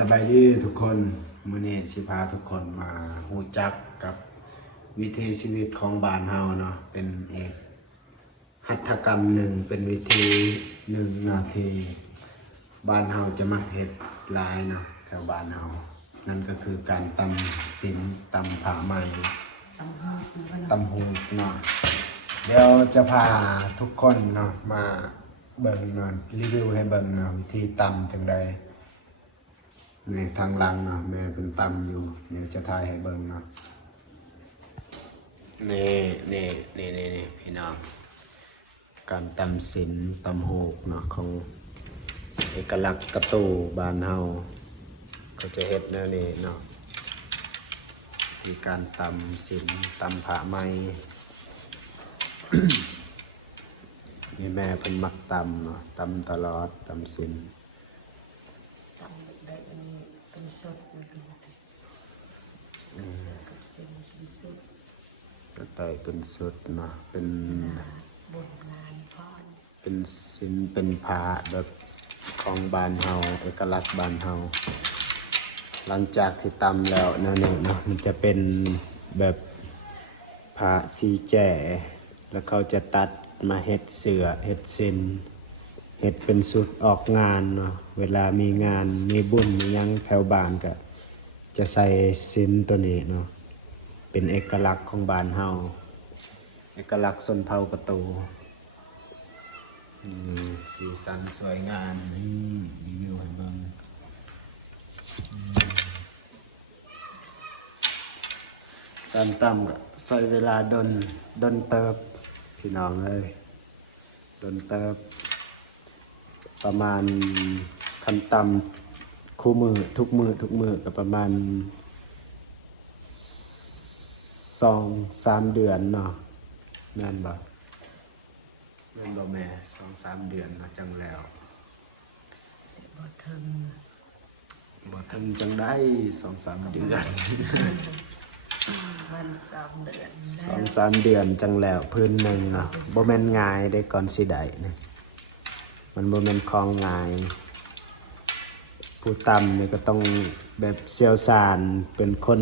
สบายดีทุกคนมื้อนี้สิพาทุกคนมารู้จักกับวิถีชีวิตของบ้านเฮาเนาะเป็นเอกหัตถกรรมหนึ่งเป็นวิธี1 นาทีบ้านเฮาจะมักเฮ็ดหลายเนาะแถวบ้านเฮานั่นก็คือการตำสินตำผ้าไหมตำหูเนาะเดี๋ยวจะพาทุกคนเนาะมาเบิ่งเนาะรีวิวให้เบิ่งเนาะวิธีตำจังใดในทางหลังเนาะแม่เป็นตำอยู่เดี๋ยวจะถ่ายให้เบิ่งเนาะนี่พี่น้องการตำสินตำหูกเนาะของเอกลักษณ์กระตูบ้านเฮาเขาจะเฮ็ดแนวนี้เนาะมีการตำสินตำผ้าไหม นี่แม่เพิ่นมักตำเนาะตำตลอดตำสินตำแบบนี้เป็นสดเป็นสดกับเส้นเป็นสดก็ไต่เป็นสดเนาะเป็น บนงานพรเป็นสินเป็นผ้าแบบของบ้านเฮาเอกลักษณ์บ้านเฮาหลังจากที่ตำแล้วแนวนี้เนาะมันจะเป็นแบบผ้าสีแจ่แล้วเขาจะตัดมาเฮ็ดเสื้อเฮ็ดสินเฮ็ดเป็นสุดออกงานเนาะเวลามีงานมีบุญมีหยังแถวบ้านก็จะใส่สินตัวนี้เนาะเป็นเอกลักษณ์ของบ้านเฮาเอกลักษณ์ชนเผ่ากระตูสีสันสวยงามนี่รีวิวให้เบิ่งการตำก็ใช้เวลาดนเติบพี่น้องเอ้ยดนเติบประมาณคันตำคู่มือทุกมือก็ประมาณ2-3 เดือนเนาะแม่นบ่แม่2-3 เดือนเนาะจังแล้วบ่ถึงจังได้2-3 เดือนวัน2 เดือน2-3 เดือนจังแล้วพื้นหนึ่งเนาะบ่แม่นง่ายได้ก่อนสิได้นะมันบ่แม่นของง่ายผู้ตำนี่ก็ต้องแบบเชี่ยวชาญเป็นคน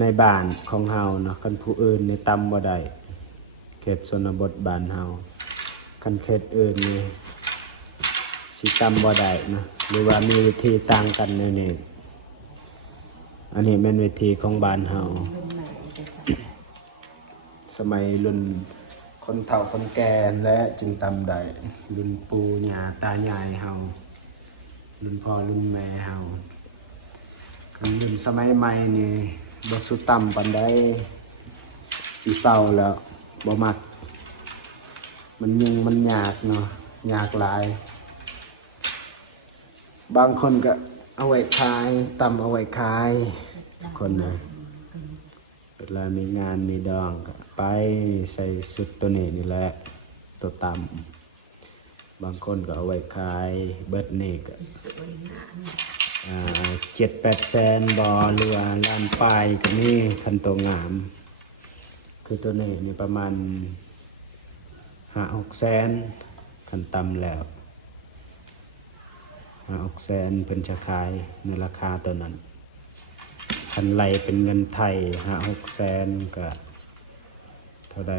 ในบ้านของเฮาเนาะคันผู้อื่นนี่ตำบ่ได้เขตชนบทบ้านเฮาคันเขตอื่นนี่สิตำบ่ได้เนาะหรือว่ามีวิธีต่างกันแนวนี้อันนี้เป็นวิธีของบ้านเฮาสมัยรุ่นคนเฒ่าคนแก่และจึงตำได้รุ่นปู่ย่าตายายเฮารุ่นพ่อรุ่นแม่เฮารุ่นสมัยใหม่นี่บ่สุตำปานใดสิเศร้าแล้วบ่มักมันยุ่งมันยากเนาะยากหลายบางคนก็เอาไว้ขายตำเอาไว้ขายทุกคนนะเวลามีงานมีดองก็ไปใส่สุดตัวนี้นี่แหละตัวตำบางคนก็เอาไว้ขายเบิดนี่ก็7-8 แสนบ่เรือล้านปลายก็มีคันตัวงามคือตัวนี้นี่ประมาณ5-6 แสนคันตำแล้ว5-6 แสนเพิ่นจะขายในราคาตัวนั้นคันไหลเป็นเงินไทย5-6 แสนก็เท่าใด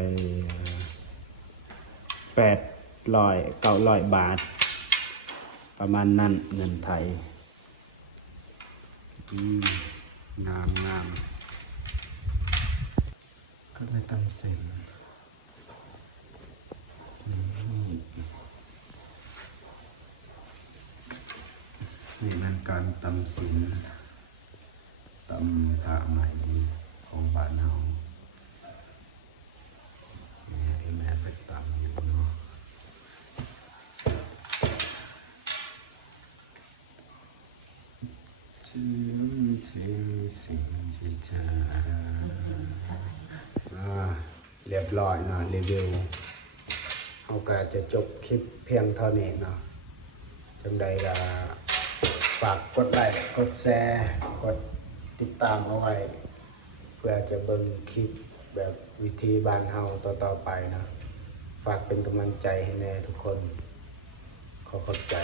800-900 บาทประมาณนั้นเงินไทยงามก็เลยตำเส้นนี่เป็นการตำสินตำผ้าไหมของบ้านเฮาที่แม่ไปตำอยู่เนาะถึงสิ่งที่เธอเรียบร้อยเนาะรีวิวเราก็จะจบคลิปเพียงเท่านี้เนาะจังใดก็ฝากกดไลค์กดแชร์กดติดตามเอาไว้เพื่อจะเบิ่งคลิปแบบวิธีบ้านเฮาต่อไปนะฝากเป็นกำลังใจให้แน่ทุกคนขอบใจ